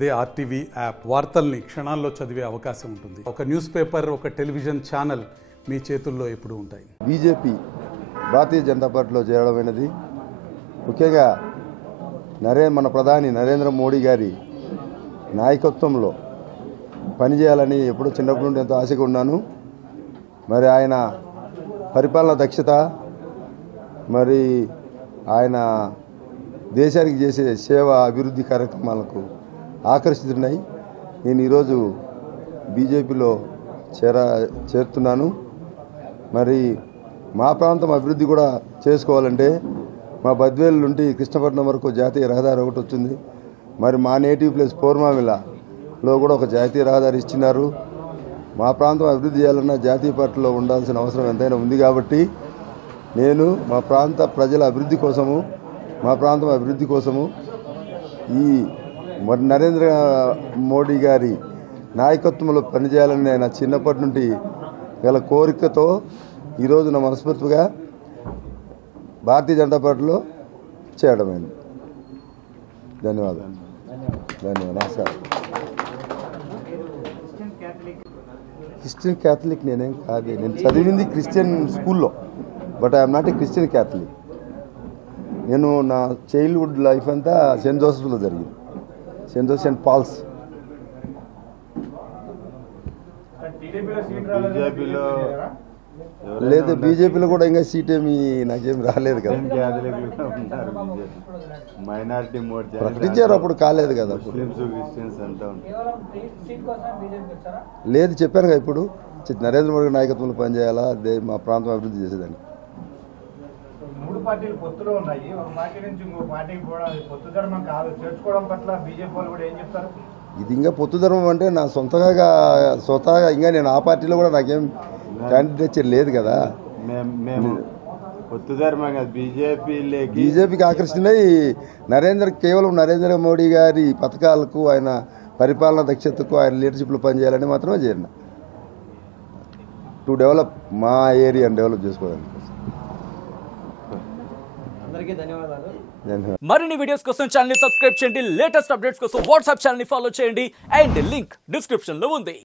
అదే RTV app వార్తల్ని క్షణాల్లో చదివే అవకాశం ఉంటుంది. ఒక న్యూస్ పేపర్, ఒక టెలివిజన్ ఛానల్ మీ చేతుల్లో ఎప్పుడూ ఉంటాయి. బీజేపీ భారతీయ జనతా పార్టీలో చేరడమైనది ముఖ్యంగా మన ప్రధాని నరేంద్ర మోడీ గారి నాయకత్వంలో పనిచేయాలని ఎప్పుడూ చిన్నప్పటి నుండి ఎంతో ఆశగా ఉన్నాను. మరి ఆయన పరిపాలన దక్షత, మరి ఆయన దేశానికి చేసే సేవ అభివృద్ధి కార్యక్రమాలకు ఆకర్షితున్నాయి. నేను ఈరోజు బీజేపీలో చేరుతున్నాను. మరి మా ప్రాంతం అభివృద్ధి కూడా చేసుకోవాలంటే మా బద్వేలు నుండి కృష్ణపట్నం వరకు జాతీయ రహదారి ఒకటి వచ్చింది. మరి మా నేటివ్ ప్లేస్ పోర్మామిలాలో కూడా ఒక జాతీయ రహదారి ఇచ్చినారు. మా ప్రాంతం అభివృద్ధి చేయాలన్నా జాతీయ పార్టీలో ఉండాల్సిన అవసరం ఎంతైనా ఉంది. కాబట్టి నేను మా ప్రాంత ప్రజల అభివృద్ధి కోసము, మా ప్రాంతం అభివృద్ధి కోసము ఈ మరి నరేంద్ర మోడీ గారి నాయకత్వంలో పనిచేయాలని నేను చిన్నప్పటి నుండి గల కోరికతో ఈరోజు నా మనస్ఫూర్తిగా భారతీయ జనతా పార్టీలో చేరడమైంది. ధన్యవాదాలు. నమస్కారం. క్రిస్టియన్ క్యాథలిక్ నేనేం కాదు. నేను చదివింది క్రిస్టియన్ స్కూల్లో, but I'm not a Christian Catholic. నేను నా చైల్డ్హుడ్ లైఫ్ అంతా సెయింట్ జోసెఫ్లో జరిగింది, సెయింట్ పాల్స్. లేదు, బీజేపీలో కూడా ఇంకా సీట్ ఏమి నాకేం రాలేదు కదా. ప్రకటించారు, అప్పుడు కాలేదు కదా. లేదు, చెప్పాను కదా, ఇప్పుడు నరేంద్ర మోడీ నాయకత్వంలో పనిచేయాలా, మా ప్రాంతం అభివృద్ధి చేసేదాన్ని. మూడు పార్టీలు పొత్తులో ఉన్నాయి. ఒక పార్టీ నుంచి ఇంకో పార్టీకి కూడా పొత్తు ధర్మం కాదు, చేర్చుకోవడం పట్ల బీజేపీ వాళ్ళు కూడా ఏం చెప్తారు? ఇది ఇంకా పొత్తు ధర్మం అంటే నా స్వతహాగా ఇంకా నేను ఆ పార్టీలో కూడా నాకేం క్యాండిడేచర్ లేదు కదా. పొత్తు ధర్మం కాదు, బీజేపీకి ఆకర్షితులై కేవలం నరేంద్ర మోడీ గారి పథకాలకు, ఆయన పరిపాలన దక్షతకు, ఆయన లీడర్షిప్లో పనిచేయాలని మాత్రమే చేరిన. టు డెవలప్ మా ఏరియాని డెవలప్ చేసుకోవడానికి. మరిన్ని వీడియోస్ కోసం ఛానల్ ని సబ్స్క్రైబ్ చేయండి. లేటెస్ట్ అప్డేట్స్ కోసం వాట్సాప్ ఛానల్ ని ఫాలో చేయండి. అండ్ లింక్ డిస్క్రిప్షన్ లో ఉంది.